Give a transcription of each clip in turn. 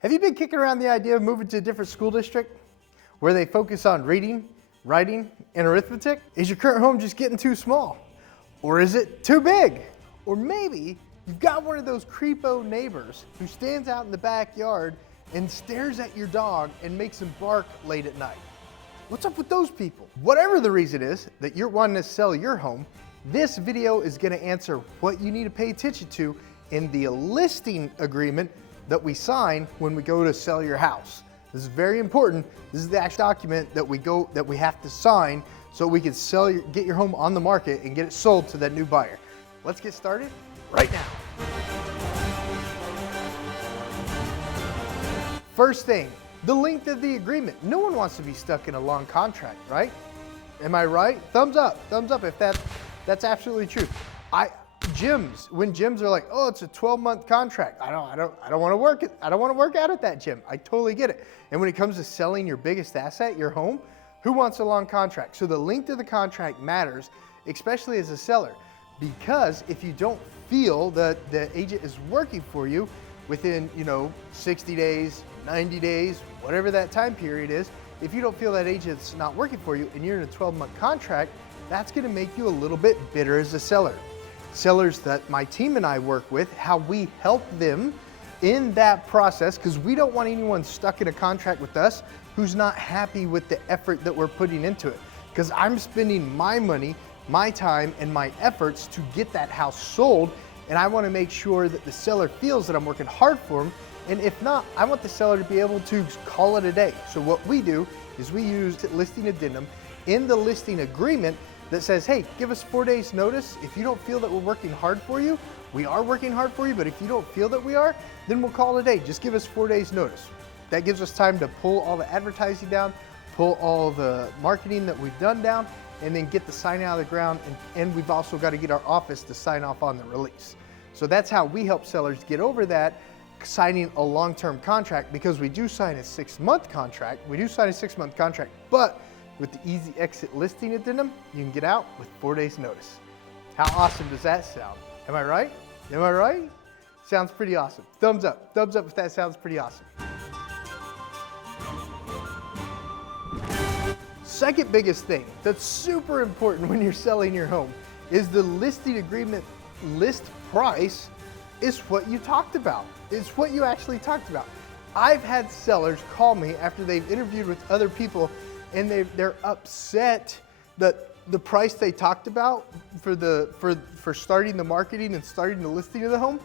Have you been kicking around the idea of moving to a different school district where they focus on reading, writing, and arithmetic? Is your current home just getting too small? Or is it too big? Or maybe you've got one of those creepo neighbors who stands out in the backyard and stares at your dog and makes him bark late at night. What's up with those people? Whatever the reason is that you're wanting to sell your home, this video is going to answer what you need to pay attention to in the listing agreement that we sign when we go to sell your house. This is very important. This is the actual document that we have to sign so we can get your home on the market and get it sold to that new buyer. Let's get started right now. First thing, the length of the agreement. No one wants to be stuck in a long contract, right? Am I right? Thumbs up if that's absolutely true. When gyms are like, oh, it's a 12-month contract. I don't want to work it. I don't want to work out at that gym. I totally get it. And when it comes to selling your biggest asset, your home, who wants a long contract? So the length of the contract matters, especially as a seller, because if you don't feel that the agent is working for you within, 60 days, 90 days, whatever that time period is, if you don't feel that agent's not working for you and you're in a 12-month contract, that's going to make you a little bit bitter as a seller. Sellers that my team and I work with, how we help them in that process, because we don't want anyone stuck in a contract with us who's not happy with the effort that we're putting into it. Because I'm spending my money, my time, and my efforts to get that house sold, and I want to make sure that the seller feels that I'm working hard for them. And if not, I want the seller to be able to call it a day. So what we do is we use listing addendum in the listing agreement that says, hey, give us 4 days notice. If you don't feel that we're working hard for you, we are working hard for you, but if you don't feel that we are, then we'll call it a day. Just give us 4 days notice. That gives us time to pull all the advertising down, pull all the marketing that we've done down, and then get the sign out of the ground. And we've also got to get our office to sign off on the release. So that's how we help sellers get over that, signing a long-term contract, because we do sign a 6-month contract. But with the easy exit listing addendum, you can get out with 4 days notice. How awesome does that sound? Am I right? Am I right? Sounds pretty awesome. Thumbs up if that sounds pretty awesome. Second biggest thing that's super important when you're selling your home is the listing agreement list price is what you talked about. It's what you actually talked about. I've had sellers call me after they've interviewed with other people and they're upset that the price they talked about for starting the marketing and starting the listing of the home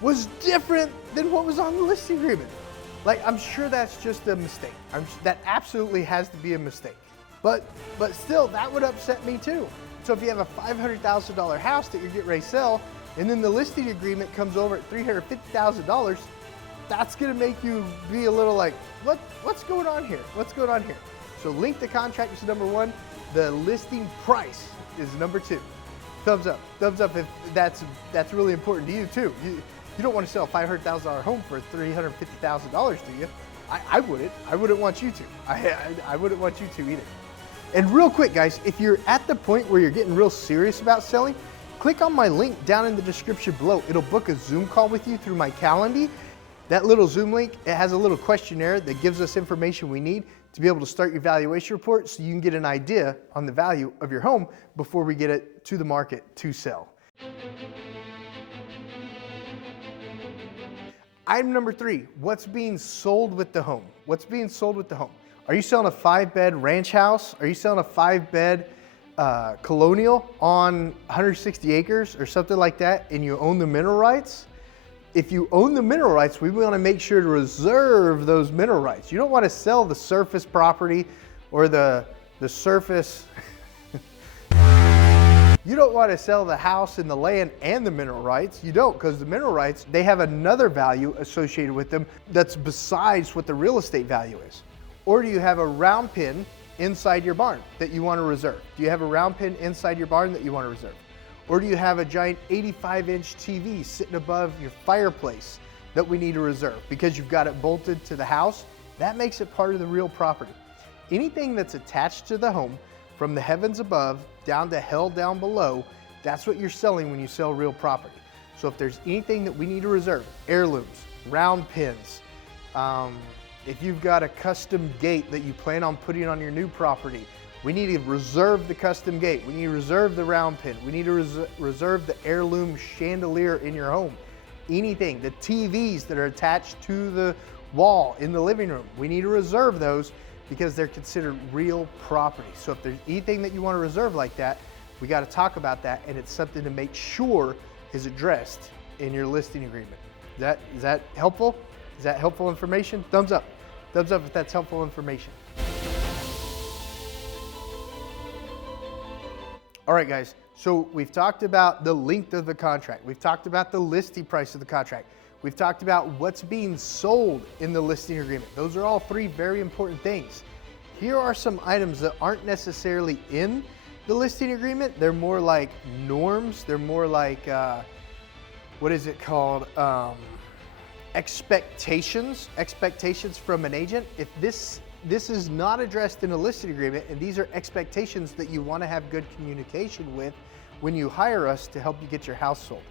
was different than what was on the listing agreement. Like, I'm sure that's just a mistake. That absolutely has to be a mistake. But still, that would upset me too. So if you have a $500,000 house that you're getting ready to sell, and then the listing agreement comes over at $350,000, that's gonna make you be a little like, what's going on here? What's going on here? So length of contract is number one. The listing price is number two. Thumbs up if that's really important to you too. You don't want to sell a $500,000 home for $350,000, do you? I wouldn't. I wouldn't want you to. I wouldn't want you to either. And real quick, guys, if you're at the point where you're getting real serious about selling, click on my link down in the description below. It'll book a Zoom call with you through my Calendly. That little Zoom link, it has a little questionnaire that gives us information we need to be able to start your valuation report so you can get an idea on the value of your home before we get it to the market to sell. Item number 3, what's being sold with the home? What's being sold with the home? Are you selling a 5-bed ranch house? Are you selling a 5-bed colonial on 160 acres or something like that, and you own the mineral rights? If you own the mineral rights, we want to make sure to reserve those mineral rights. You don't want to sell the surface property or the surface. You don't want to sell the house and the land and the mineral rights. You don't, because the mineral rights, they have another value associated with them that's besides what the real estate value is. Or do you have a round pin inside your barn that you want to reserve? Do you have a round pin inside your barn that you want to reserve? Or do you have a giant 85-inch TV sitting above your fireplace that we need to reserve because you've got it bolted to the house? That makes it part of the real property. Anything that's attached to the home, from the heavens above down to hell down below, that's what you're selling when you sell real property. So if there's anything that we need to reserve, heirlooms, round pins, If you've got a custom gate that you plan on putting on your new property, we need to reserve the custom gate. We need to reserve the round pin. We need to reserve the heirloom chandelier in your home. Anything, the TVs that are attached to the wall in the living room, we need to reserve those because they're considered real property. So if there's anything that you want to reserve like that, we got to talk about that, and it's something to make sure is addressed in your listing agreement. Is that helpful? Is that helpful information? Thumbs up. Thumbs up if that's helpful information. All right, guys. So we've talked about the length of the contract. We've talked about the listing price of the contract. We've talked about what's being sold in the listing agreement. Those are all three very important things. Here are some items that aren't necessarily in the listing agreement. They're more like norms. They're more like, what is it called? Expectations from an agent. If this is not addressed in a listing agreement, and these are expectations that you want to have good communication with when you hire us to help you get your house sold.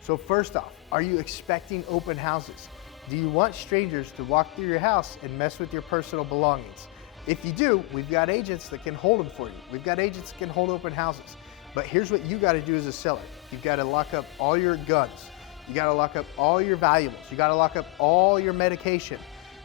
So first off, are you expecting open houses? Do you want strangers to walk through your house and mess with your personal belongings? If you do, we've got agents that can hold them for you. We've got agents that can hold open houses. But here's what you got to do as a seller. You've got to lock up all your guns. You got to lock up all your valuables. You got to lock up all your medication.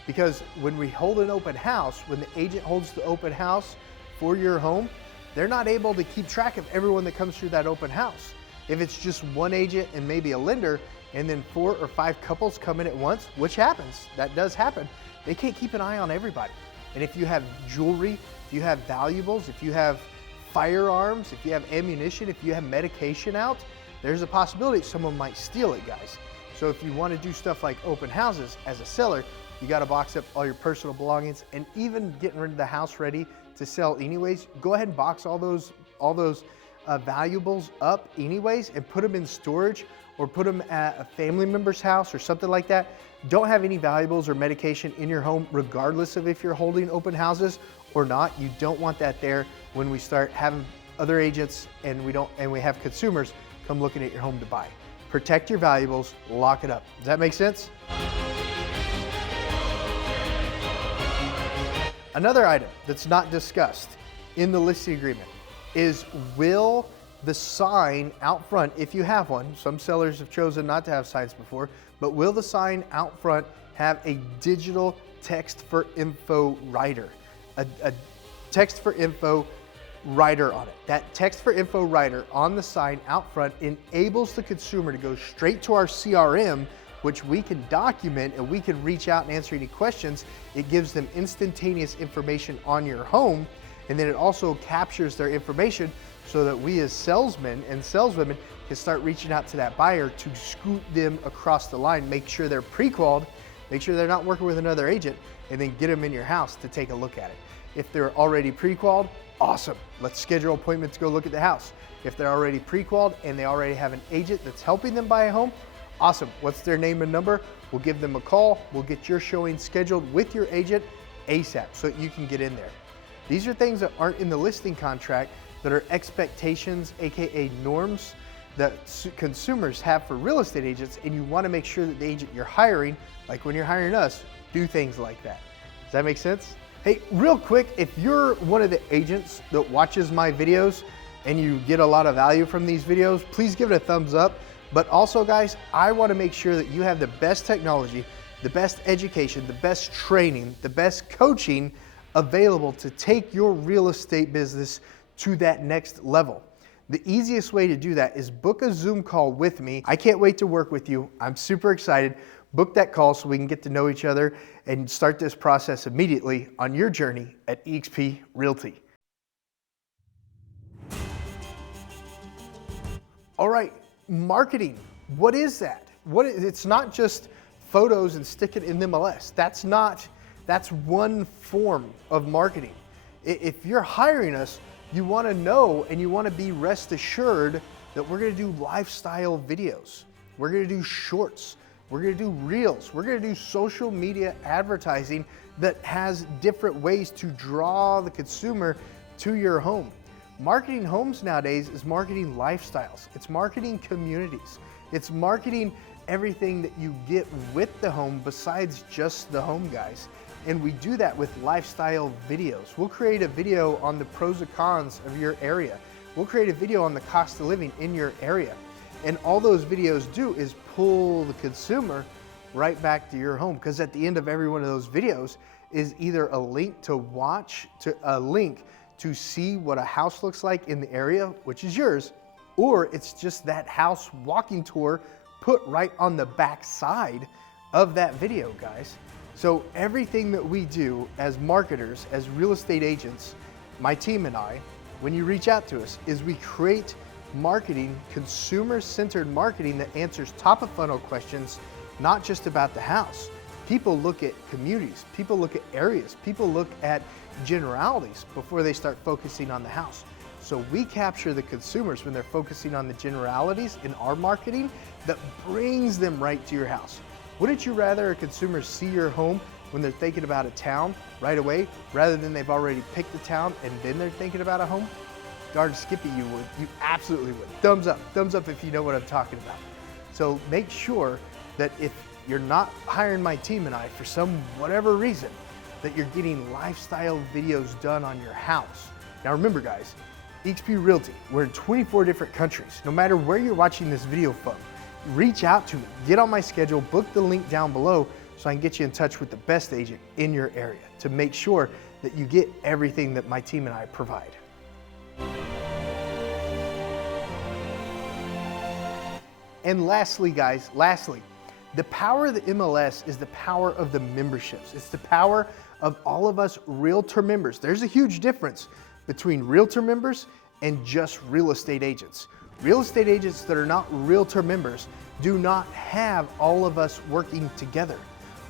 Because when we hold an open house, when the agent holds the open house for your home, they're not able to keep track of everyone that comes through that open house. If it's just one agent and maybe a lender, and then 4 or 5 couples come in at once, which happens, that does happen, they can't keep an eye on everybody. And if you have jewelry, if you have valuables, if you have firearms, if you have ammunition, if you have medication out, there's a possibility someone might steal it, guys. So if you want to do stuff like open houses as a seller, you got to box up all your personal belongings, and even getting rid of the house ready to sell anyways, go ahead and box all those valuables up anyways and put them in storage, or put them at a family member's house or something like that. Don't have any valuables or medication in your home regardless of if you're holding open houses or not. You don't want that there when we start having other agents and we have consumers come looking at your home to buy. Protect your valuables, lock it up. Does that make sense? Another item that's not discussed in the listing agreement is, will the sign out front, if you have one, some sellers have chosen not to have signs before, but will the sign out front have a digital text for info writer? A text for info writer on it. That text for info writer on the sign out front enables the consumer to go straight to our CRM, which we can document, and we can reach out and answer any questions. It gives them instantaneous information on your home, and then it also captures their information so that we as salesmen and saleswomen can start reaching out to that buyer to scoot them across the line, make sure they're pre-qualified, make sure they're not working with another agent, and then get them in your house to take a look at it. If they're already pre-qualified, awesome. Let's schedule an appointment to go look at the house. If they're already pre-qualified and they already have an agent that's helping them buy a home, awesome. What's their name and number? We'll give them a call. We'll get your showing scheduled with your agent ASAP so that you can get in there. These are things that aren't in the listing contract that are expectations, AKA norms, that consumers have for real estate agents, and you want to make sure that the agent you're hiring, like when you're hiring us, do things like that. Does that make sense? Hey, real quick, if you're one of the agents that watches my videos and you get a lot of value from these videos, please give it a thumbs up. But also, guys, I want to make sure that you have the best technology, the best education, the best training, the best coaching available to take your real estate business to that next level. The easiest way to do that is book a Zoom call with me. I can't wait to work with you. I'm super excited. Book that call so we can get to know each other and start this process immediately on your journey at eXp Realty. All right, marketing. What is that? It's not just photos and stick it in the MLS. That's one form of marketing. If you're hiring us, you want to know and you want to be rest assured that we're going to do lifestyle videos. We're going to do shorts. We're going to do reels. We're going to do social media advertising that has different ways to draw the consumer to your home. Marketing homes nowadays is marketing lifestyles. It's marketing communities. It's marketing everything that you get with the home besides just the home, guys. And we do that with lifestyle videos. We'll create a video on the pros and cons of your area. We'll create a video on the cost of living in your area. And all those videos do is pull the consumer right back to your home, because at the end of every one of those videos is either a link to watch, a link to see what a house looks like in the area, which is yours, or it's just that house walking tour put right on the back side of that video, guys. So everything that we do as marketers, as real estate agents, my team and I, when you reach out to us, is we create marketing, consumer-centered marketing that answers top of funnel questions, not just about the house. People look at communities, people look at areas, people look at generalities before they start focusing on the house. So we capture the consumers when they're focusing on the generalities in our marketing that brings them right to your house. Wouldn't you rather a consumer see your home when they're thinking about a town right away, rather than they've already picked the town and then they're thinking about a home? Darn Skippy, you would. You absolutely would. Thumbs up if you know what I'm talking about. So make sure that if you're not hiring my team and I for some whatever reason, that you're getting lifestyle videos done on your house. Now remember, guys, eXp Realty, we're in 24 different countries. No matter where you're watching this video from, reach out to me, get on my schedule, book the link down below so I can get you in touch with the best agent in your area to make sure that you get everything that my team and I provide. And lastly, guys, the power of the MLS is the power of the memberships. It's the power of all of us realtor members. There's a huge difference between realtor members and just real estate agents. Real estate agents that are not realtor members do not have all of us working together.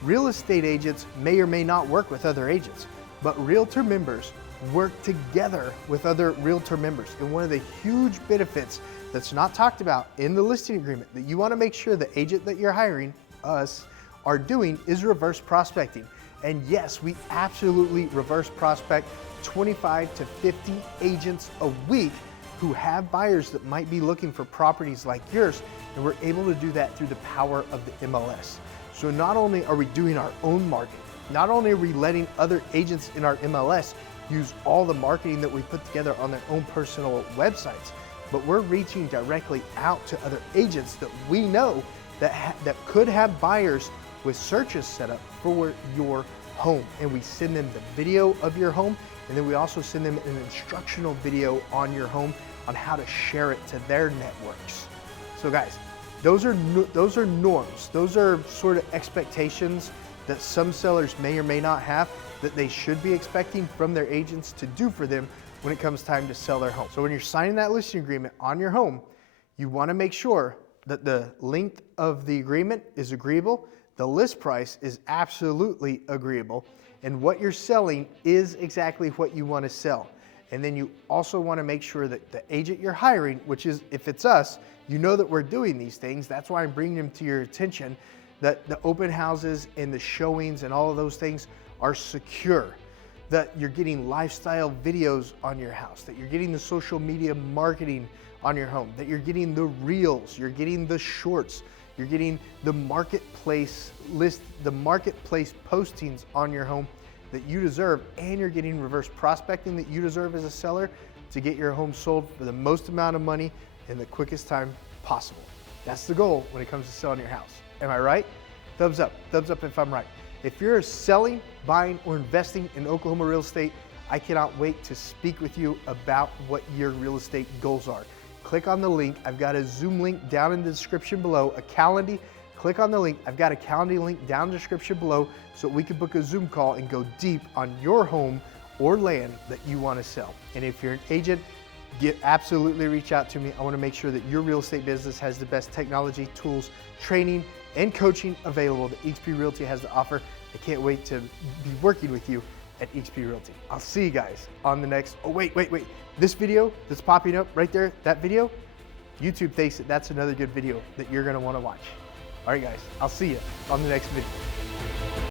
Real estate agents may or may not work with other agents, but realtor members work together with other realtor members. And one of the huge benefits that's not talked about in the listing agreement that you want to make sure the agent that you're hiring, us, are doing is reverse prospecting. And yes, we absolutely reverse prospect 25 to 50 agents a week who have buyers that might be looking for properties like yours, and we're able to do that through the power of the MLS. So not only are we doing our own marketing, not only are we letting other agents in our MLS use all the marketing that we put together on their own personal websites, but we're reaching directly out to other agents that we know that could have buyers with searches set up for your home. And we send them the video of your home, and then we also send them an instructional video on your home on how to share it to their networks. So guys, those are norms. Those are sort of expectations that some sellers may or may not have that they should be expecting from their agents to do for them when it comes time to sell their home. So when you're signing that listing agreement on your home, you want to make sure that the length of the agreement is agreeable, the list price is absolutely agreeable, and what you're selling is exactly what you want to sell. And then you also want to make sure that the agent you're hiring, which is, if it's us, you know that we're doing these things. That's why I'm bringing them to your attention, that the open houses and the showings and all of those things are secure, that you're getting lifestyle videos on your house, that you're getting the social media marketing on your home, that you're getting the reels, you're getting the shorts, you're getting the marketplace list, the marketplace postings on your home that you deserve, and you're getting reverse prospecting that you deserve as a seller to get your home sold for the most amount of money in the quickest time possible. That's the goal when it comes to selling your house. Am I right? Thumbs up if I'm right. If you're selling, buying, or investing in Oklahoma real estate, I cannot wait to speak with you about what your real estate goals are. Click on the link. I've got a Zoom link down in the description below, a Calendly. Click on the link. I've got a Calendly link down in the description below so we can book a Zoom call and go deep on your home or land that you want to sell. And if you're an agent, absolutely reach out to me. I want to make sure that your real estate business has the best technology, tools, training, and coaching available that eXp Realty has to offer. I can't wait to be working with you at eXp Realty. I'll see you guys on the next, oh wait. This video that's popping up right there, that video, YouTube thinks that that's another good video that you're gonna wanna watch. All right guys, I'll see you on the next video.